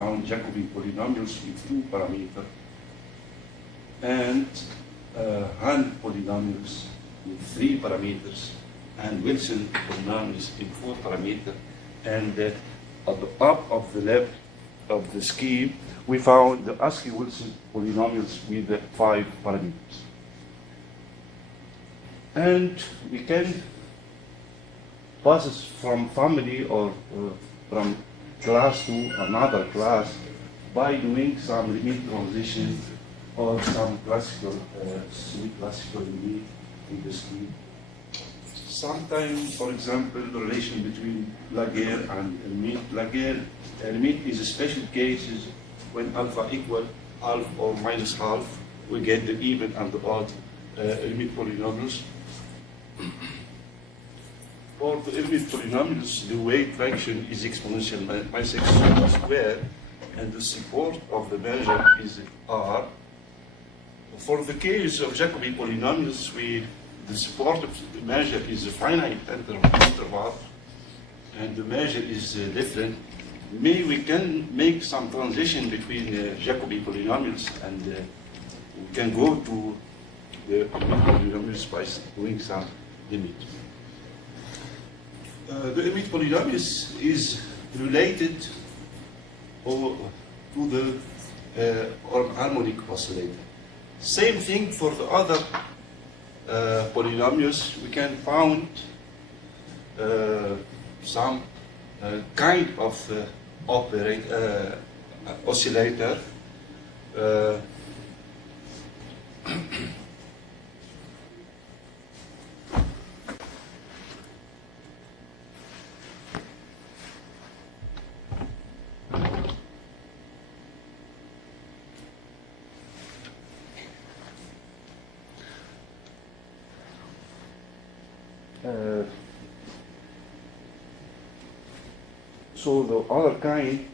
found Jacobi polynomials with 2 parameters and Hahn polynomials with 3 parameters and Wilson polynomials in 4 parameters. And at the top of the left of the scheme, we found the Askew-Wilson polynomials with 5 parameters. And we can pass from family or from class to another class by doing some limit transition or some classical, semi-classical limit in the scheme. Sometimes, for example, the relation between Laguerre and limit. Laguerre limit is a special cases when alpha equal half or minus half, we get the even and the odd limit polynomials. For the limit polynomials, the weight function is exponential minus x squared, and the support of the measure is r. For the case of Jacobi polynomials, the support of the measure is a finite interval, and the measure is different. Maybe we can make some transition between Jacobi polynomials, and we can go to the polynomials by doing some limit. The limit polynomials is related to the harmonic oscillator. Same thing for the other polynomials. We can find some kind of oscillator so the other kind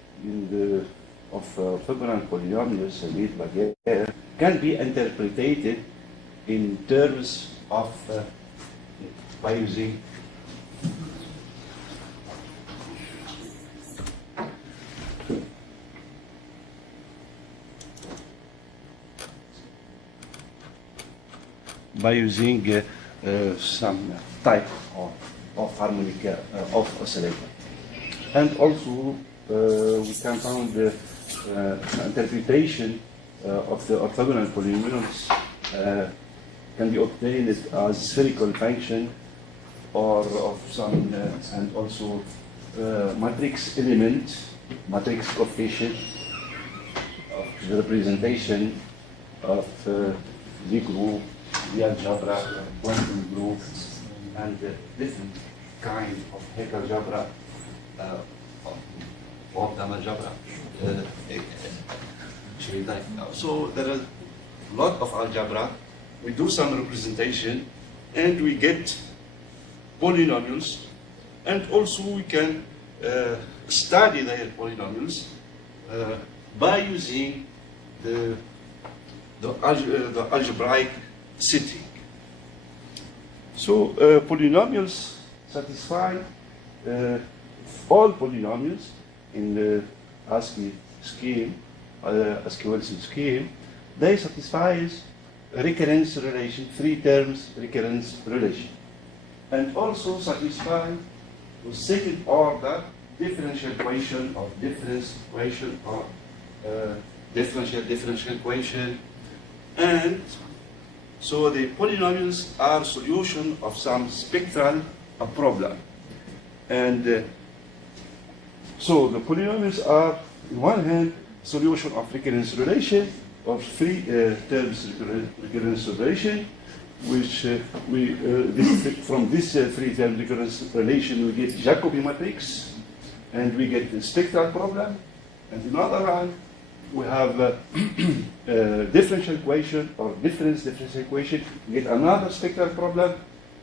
of orthogonal polynomials made by Laguerre can be interpreted in terms of by using some type of harmonic of oscillator. And also, we can find the interpretation of the orthogonal polynomials can be obtained as spherical function or of some, and also matrix element, matrix coefficient of the representation of the group, the algebra, quantum group, and different kind of Hecke algebra. Algebra. So there are a lot of algebra. We do some representation and we get polynomials, and also we can study their polynomials by using the algebraic setting. So polynomials satisfy all polynomials in the Askew-Wilson scheme. They satisfy recurrence relation, 3 terms recurrence relation, and also satisfy the second order differential equation or difference equation or differential equation. And so the polynomials are solution of some spectral problem. And so the polynomials are, on one hand, solution of recurrence relation, of 3 terms recurrence relation, which from this 3 term recurrence relation we get Jacobi matrix, and we get the spectral problem. And another one, we have differential equation or differential equation, we get another spectral problem,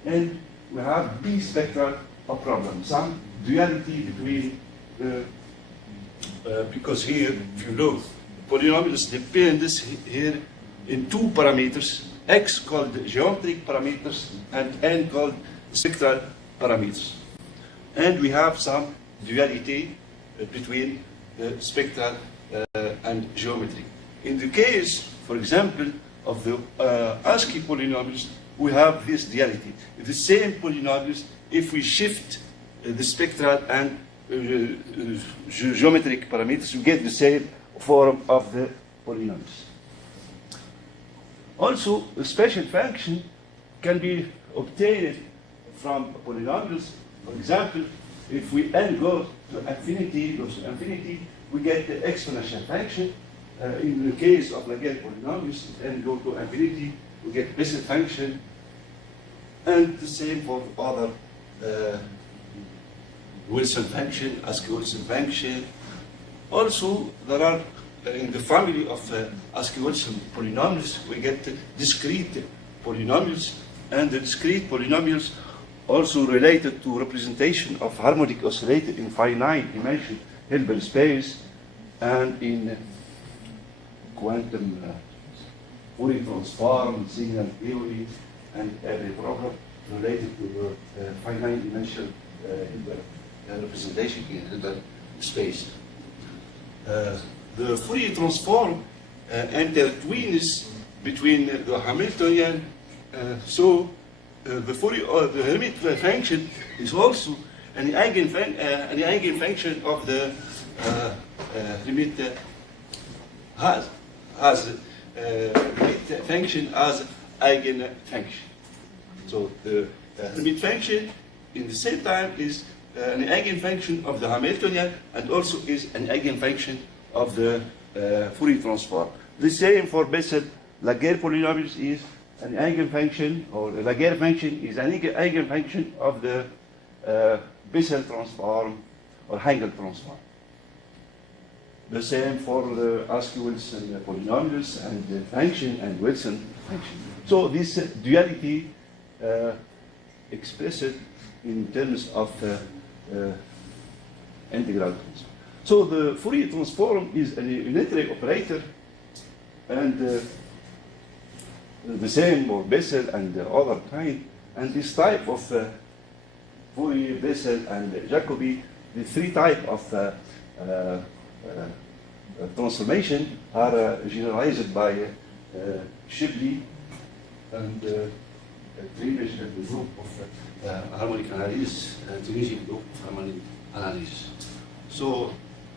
and we have bispectral problem, some duality between because here, if you look, polynomials depend here in 2 parameters, x called geometric parameters and n called spectral parameters. And we have some duality between the spectral and geometry. In the case, for example, of the ASCII polynomials, we have this duality. The same polynomials, if we shift the spectral and geometric parameters, we get the same form of the polynomials. Also, a special function can be obtained from polynomials. For example, if we n goes to infinity, we get the exponential function. In the case of Lagrange polynomials, if n goes to infinity, we get Bessel function, and the same for other Wilson function, ASCII Wilson function. Also, there are in the family of ASCII Wilson polynomials, we get discrete polynomials, and the discrete polynomials also related to representation of harmonic oscillator in finite dimension Hilbert space and in quantum Fourier transform, signal theory, and every problem related to finite dimensional Hilbert representation in Hilbert space. The Fourier transform intertwines between the Hamiltonian, the Fourier, the Hermite function is also an eigenfunction of the Hermite has Hermite function as eigenfunction. So the Hermite function in the same time is an eigenfunction of the Hamiltonian and also is an eigenfunction of the Fourier transform. The same for Bessel. Lagrange polynomials is an eigenfunction, or Lagrange function is an eigenfunction of the Bessel transform or Hangel transform. The same for the ASCII Wilson polynomials and the function and Wilson function. So this duality expressed in terms of integral transform. So the Fourier transform is a unitary operator, and the same for Bessel and the other kind. And this type of Fourier, Bessel, and Jacobi, the three types of transformation are generalized by Shipley and Triebes and the group of harmonic analysis, Tunisian group of harmonic analysis. So,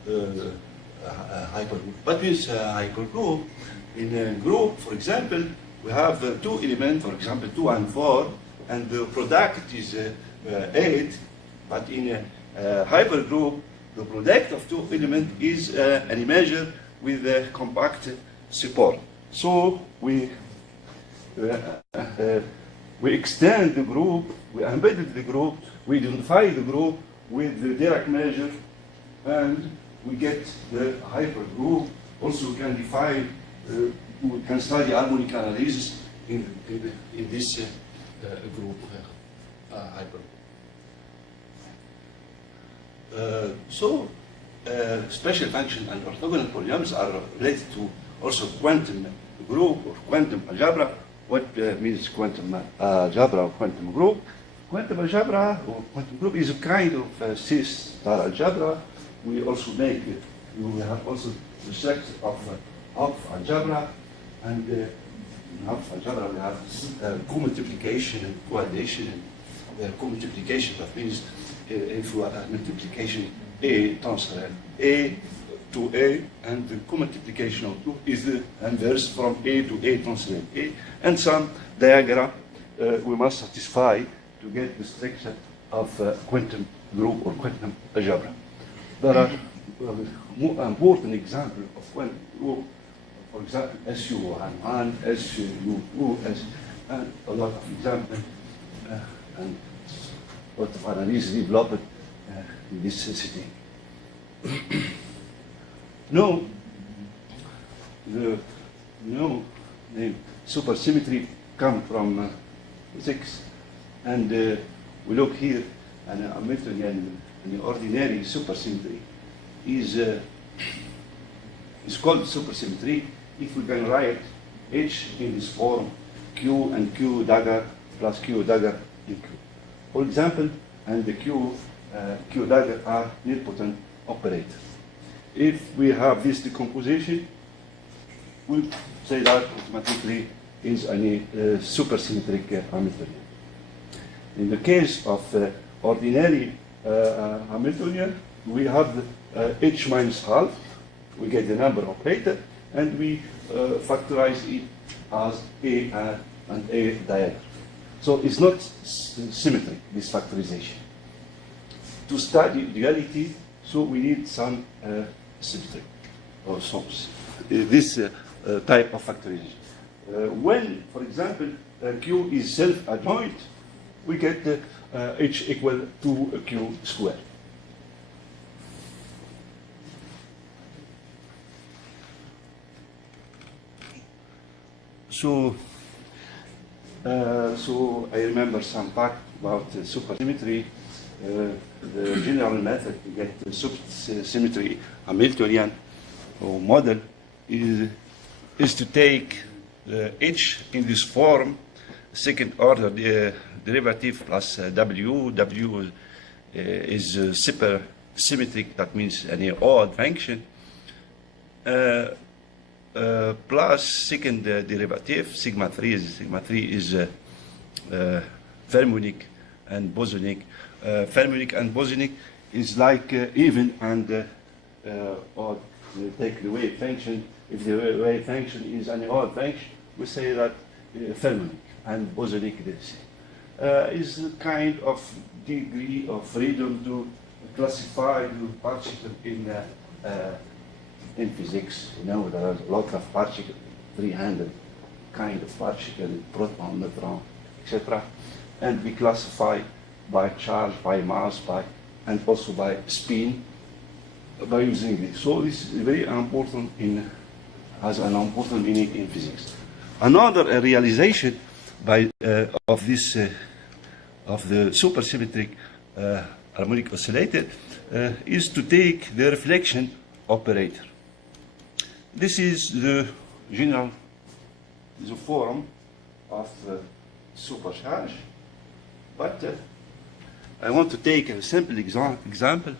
hypergroup. What means hypergroup? In a group, for example, we have two elements, for example, 2 and 4, and the product is 8. But in a hypergroup, the product of two elements is an image with a compact support. So we extend the group, we embedded the group, we identify the group with the Dirac measure, and we get the hypergroup. Also, we can define, we can study harmonic analysis in this group hypergroup. Special function and orthogonal polynomials are related to also quantum group or quantum algebra. What means quantum algebra or quantum group? Quantum algebra or quantum group is a kind of C-star algebra. We also make it. We have also the set of half algebra, and in half algebra we have co-multiplication and co-addition. Co-multiplication, that means if we have multiplication A transfer A to A, and the co-multiplication of 2 is the inverse from A to A transfer A, and some diagram we must satisfy to get the structure of quantum group or quantum algebra. There are more important examples of quantum group, for example, SU1, SU2, and a lot of examples, and a lot of analysis developed in this setting. Now, the name supersymmetry come from physics, and we look here, and Hamiltonian, an ordinary supersymmetry is called supersymmetry if we can write H in this form, Q and Q dagger plus Q dagger in Q. For example, and the Q dagger are nilpotent operators. if we have this decomposition, we say that automatically is a supersymmetric Hamiltonian. In the case of ordinary Hamiltonian, we have h minus half. We get the number operator, and we factorize it as a and a diagonal. So it's not symmetric, this factorization. To study duality, so we need some symmetry or source. This type of factorization. When, for example, Q is self-adjoint, we get H equal to Q squared. So I remember some fact about supersymmetry. The general method to get the supersymmetry Hamiltonian or model is to take H in this form, second order derivative plus W. W is supersymmetric, that means an odd function, plus second derivative, sigma 3 is fermionic and bosonic. Fermionic and bosonic is like even and odd. We take the wave function. If the wave function is an odd function, we say that fermionic and bosonic is a kind of degree of freedom to classify the particle in physics. You know, there are a lot of particles, 300 kind of particle, proton, neutron, etc. And we classify by charge, by mass, and also by spin by using this. So this is very important has an important meaning in physics. Another realization of this of the supersymmetric harmonic oscillator is to take the reflection operator. This is the general form of supercharge, but I want to take a simple example.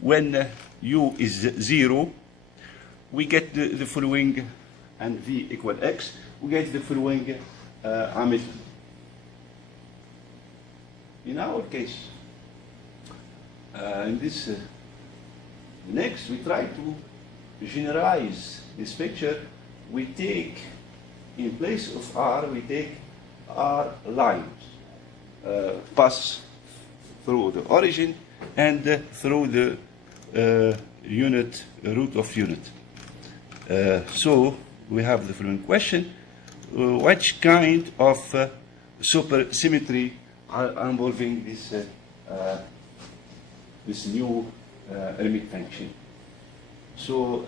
When U is 0, we get the following, and V equal X, we get the following Hamilton. In our case, in this next, we try to generalize this picture. We take, in place of R, we take R lines, pass through the origin and through the root of unit. So we have the following question: which kind of supersymmetry are involving this new limit function? So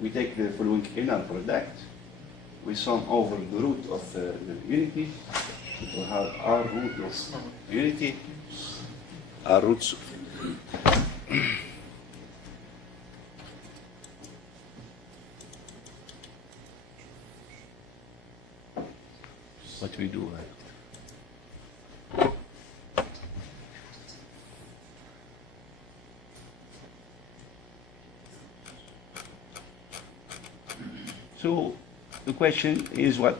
we take the following inner product. We sum over the root of the unity. We have R root of unity, R roots. What we do? So the question is what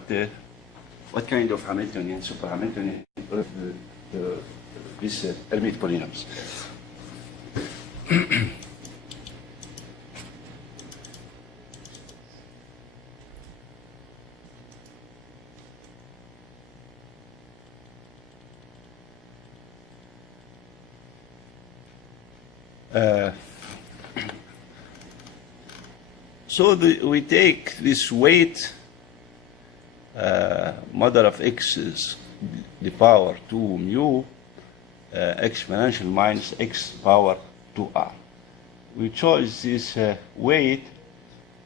kind of Hamiltonian, super Hamiltonian, this Hermite polynomials. So we take this weight, mother of x is the power 2 mu, exponential minus x power 2r. We chose this weight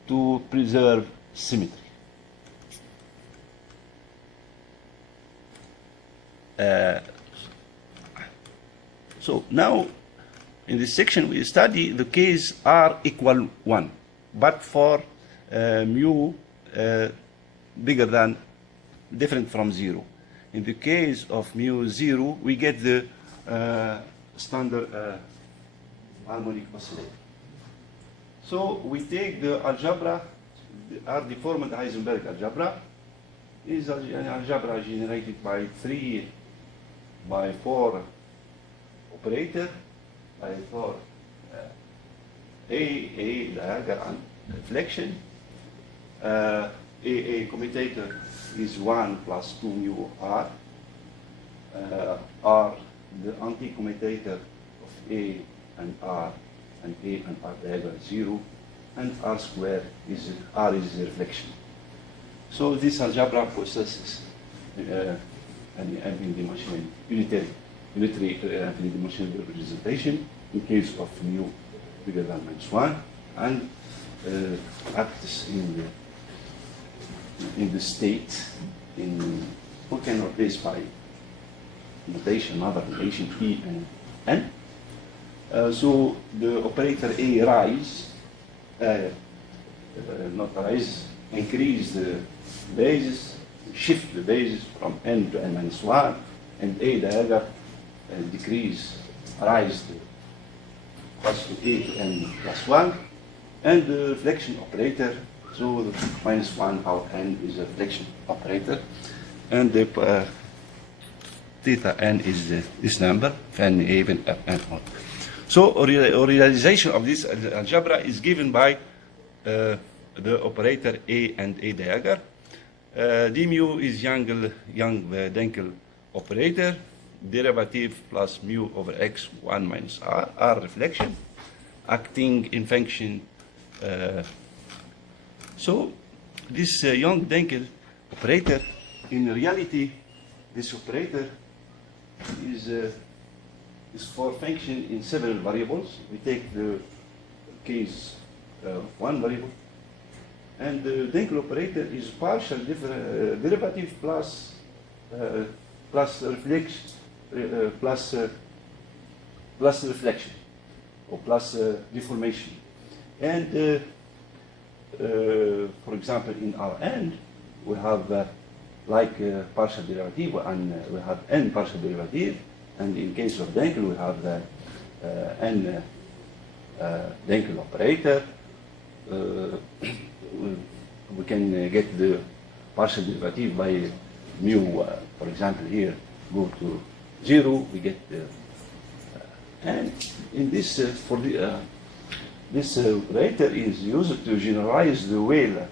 to preserve symmetry. So now in this section we study the case r equal 1, but for mu bigger than, different from 0. In the case of mu 0, we get the standard harmonic oscillator. So we take the algebra, our deformed Heisenberg algebra, is an algebra generated by 3 by 4 operator, by 4 A diagonal and reflection. A commutator is 1 plus 2 mu r. R, the anti-commutator of A and R, and A and R diagonal 0, and R squared is R is the reflection. So this algebra possesses an infinite-dimensional unitary infinite-dimensional representation in case of mu bigger than -1, and acts in the state we can replace by notation, other notation P and N. So the operator A rise, not rise, increase the basis, shift the basis from N to N-1, and A diagonal decrease, rise to plus to A to N+1, and the reflection operator, so the -1 power N is a reflection operator, and the theta N is this number, N even N on. So realization of this algebra is given by the operator A and A diagonal. D mu is Young-Denkel operator, derivative plus mu over x 1 minus r, r reflection, acting in function. So this Young-Denkel operator, in reality, this operator is for function in several variables. We take the case of one variable, and the Denkel operator is partial derivative plus reflection, plus reflection, or plus deformation. And for example, in our end, we have partial derivative, and we have n partial derivative, and in case of Denkel, we have the n Denkel operator. We can get the partial derivative by mu, for example, here go to 0, we get the and in this this operator is used to generalize the Weyl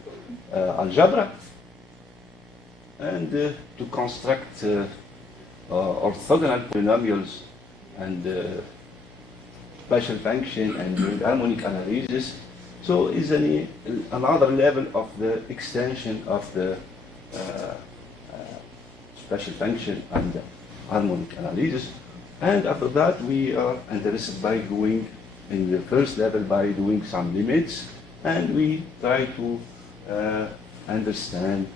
algebra and to construct orthogonal polynomials and special function and doing harmonic analysis. So is another level of the extension of the special function and harmonic analysis. And after that, we are interested by going in the first level by doing some limits, and we try to understand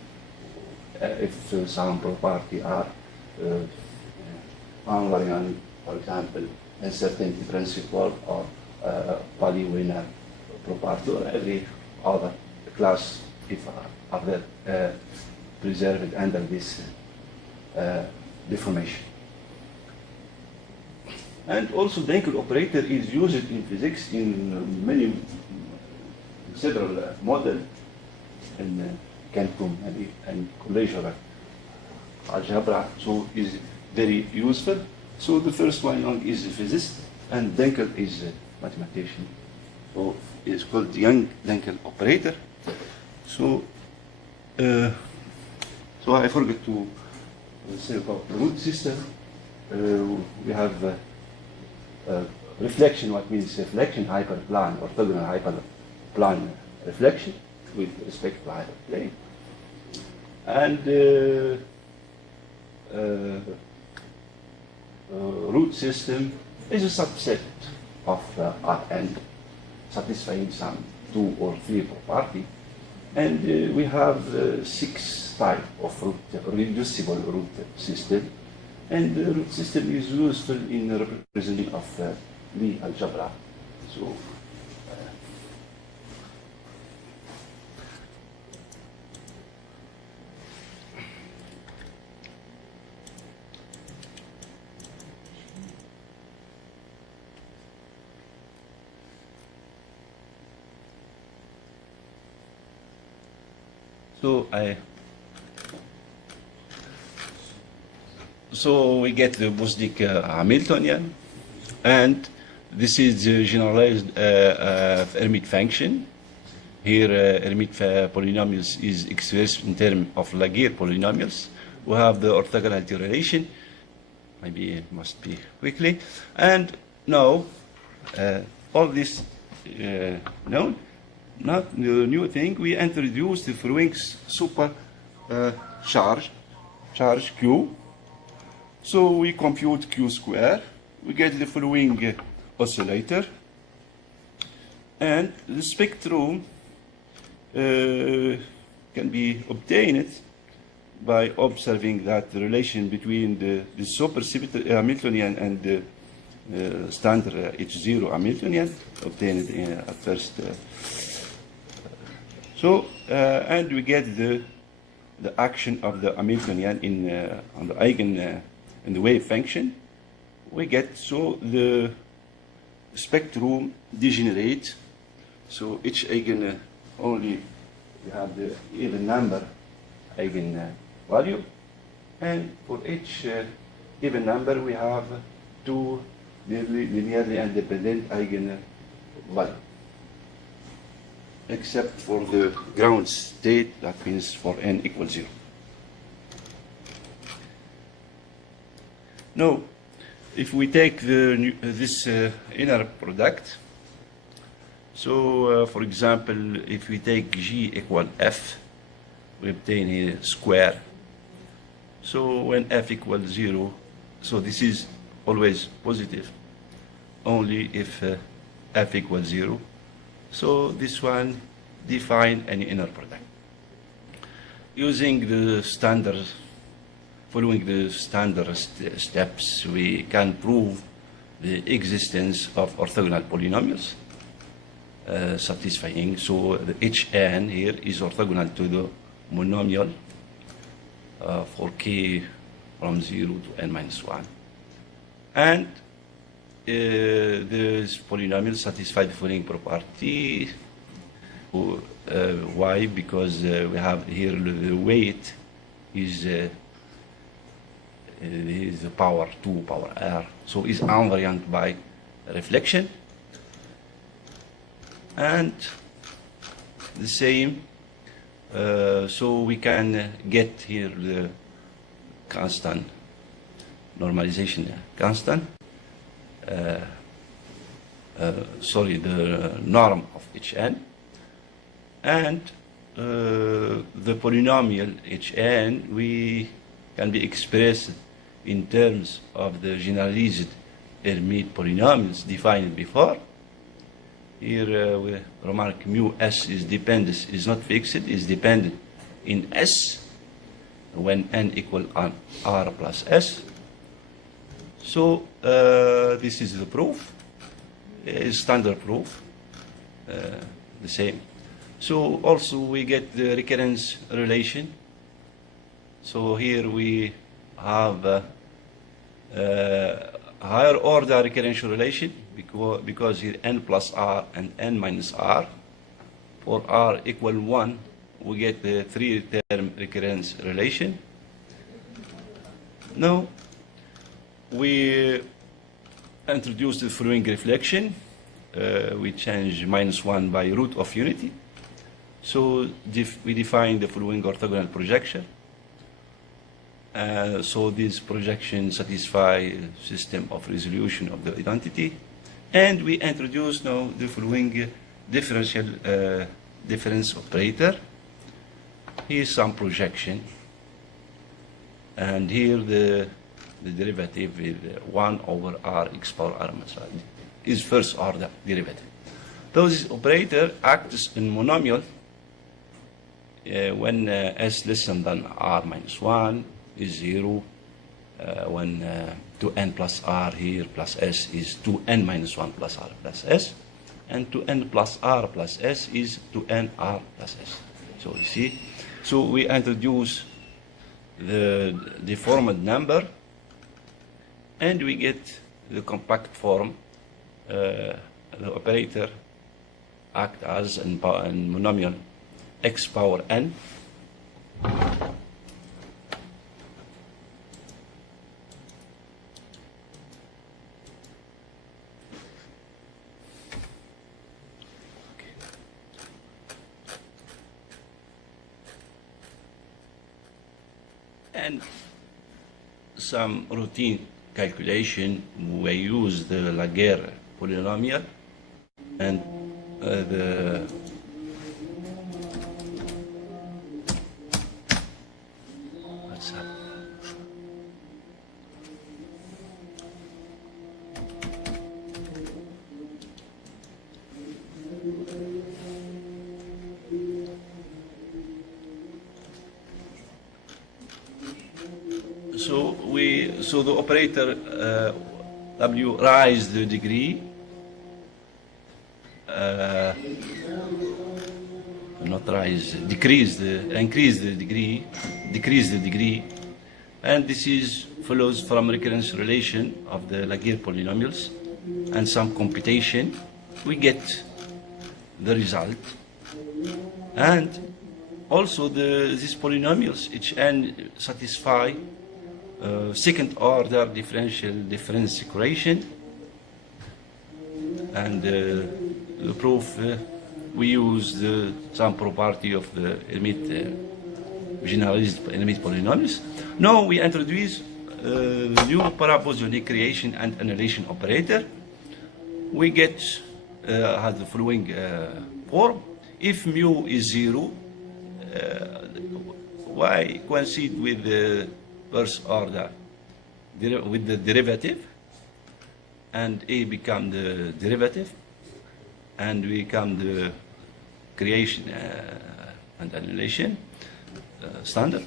if some property are invariant, for example, uncertainty principle or polynomial property, or every other class if are there preserved under this deformation. And also Denkel operator is used in physics in several models, in quantum and collisional algebra, so is very useful. So the first one is a physicist, and Denkel is a mathematician. So it is called the Young-Denkel operator. So so I forgot to say about the root system. We have reflection, what means reflection, hyperplane, orthogonal hyperplane reflection with respect to hyperplane. And root system is a subset of Rn, satisfying some 2 or 3 property. And we have 6 types of reducible root system. And the root system is useful in the representation of Lie algebra. So, So we get the Bosniak Hamiltonian, and this is the generalized Hermite function. Here, Hermite polynomials is expressed in terms of Laguerre polynomials. We have the orthogonality relation. Maybe it must be quickly. And now, all this known. Not the new thing. We introduced the following super charge Q. So we compute Q square. We get the following oscillator, and the spectrum can be obtained by observing that the relation between the super-symmetric Hamiltonian and the standard H0 Hamiltonian obtained at first. And we get the action of the Hamiltonian on the eigen in the wave function. We get the spectrum degenerate. So each eigen only we have the even number eigen value, and for each even number we have two linearly independent eigen value, except for the ground state, that means for n equals 0. Now, if we take this inner product, so for example, if we take G equal F, we obtain a square. So when F equals 0, so this is always positive, only if F equals 0. So this one define an inner product. Using the standard, following the standard steps, we can prove the existence of orthogonal polynomials satisfying. So the Hn here is orthogonal to the monomial for k from 0 to n minus 1. And this polynomial satisfies the following property. Why? Because we have here the weight is the power 2 power r, so is invariant by reflection. And the same, so we can get here the constant normalization constant, the norm of Hn, and the polynomial Hn we can be expressed in terms of the generalized Hermite polynomials defined before. Here we remark mu s is dependent, is not fixed, is dependent in S when n equal on R plus S. So this is the proof, is standard proof, the same. So also we get the recurrence relation. So here we have higher order recurrential relation because here n plus r and n minus r. For r equal 1, we get the 3-term recurrence relation. Now we introduce the following reflection. We change -1 by root of unity. So we define the following orthogonal projection. So this projection satisfies system of resolution of the identity. And we introduce now the following differential difference operator. Here's some projection. And here the derivative is 1 over r x power r minus 1 is first order derivative. So this operator acts in monomial when s less than r minus 1 is 0, when 2n plus r here plus s is 2n minus 1 plus r plus s, and 2n plus r plus s is 2n r plus s. So you see, so we introduce the deformed number, and we get the compact form. The operator act as in monomial x power n And some routine calculation, we use the Laguerre polynomial and what's that? So the operator W rise the degree, not rise, increase the degree, and this is follows from recurrence relation of the Laguerre polynomials and some computation. We get the result, and also these polynomials Hn satisfy second order difference equation, and the proof we use some property of the generalized Hermite polynomials. Now we introduce new parabosonic creation and annihilation operator. We get has the following form: if mu is 0, y coincide with the first order with the derivative, and A become the derivative, and we come the creation and annihilation standard.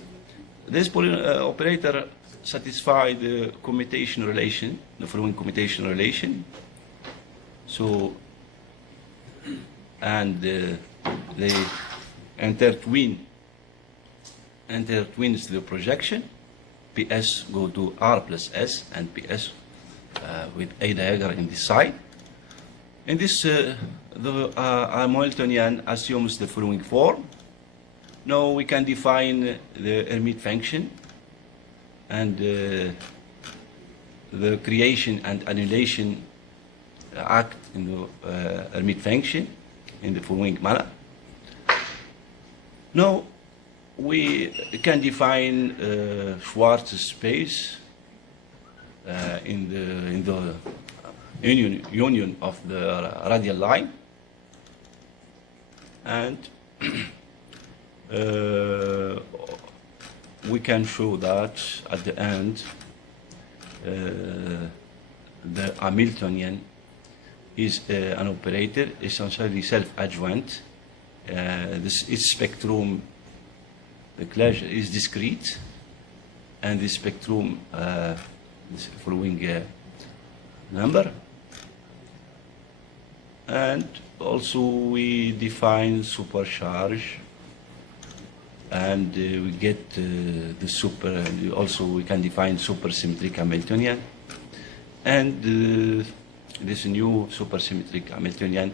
This operator satisfies the commutation relation, the following commutation relation. So, and they intertwines the projection. PS go to R plus S, and PS with A diagram in this side. In this, the Hamiltonian assumes the following form. Now we can define the Hermite function, and the creation and annihilation act in the Hermite function in the following manner. Now we can define Schwarz space in the union of the radial line, and we can show that at the end the Hamiltonian is an operator essentially self-adjoint. Its spectrum, the clash is discrete, and the spectrum is following number. And also we define supercharge, and we get the super. Also we can define supersymmetric Hamiltonian, and this new supersymmetric Hamiltonian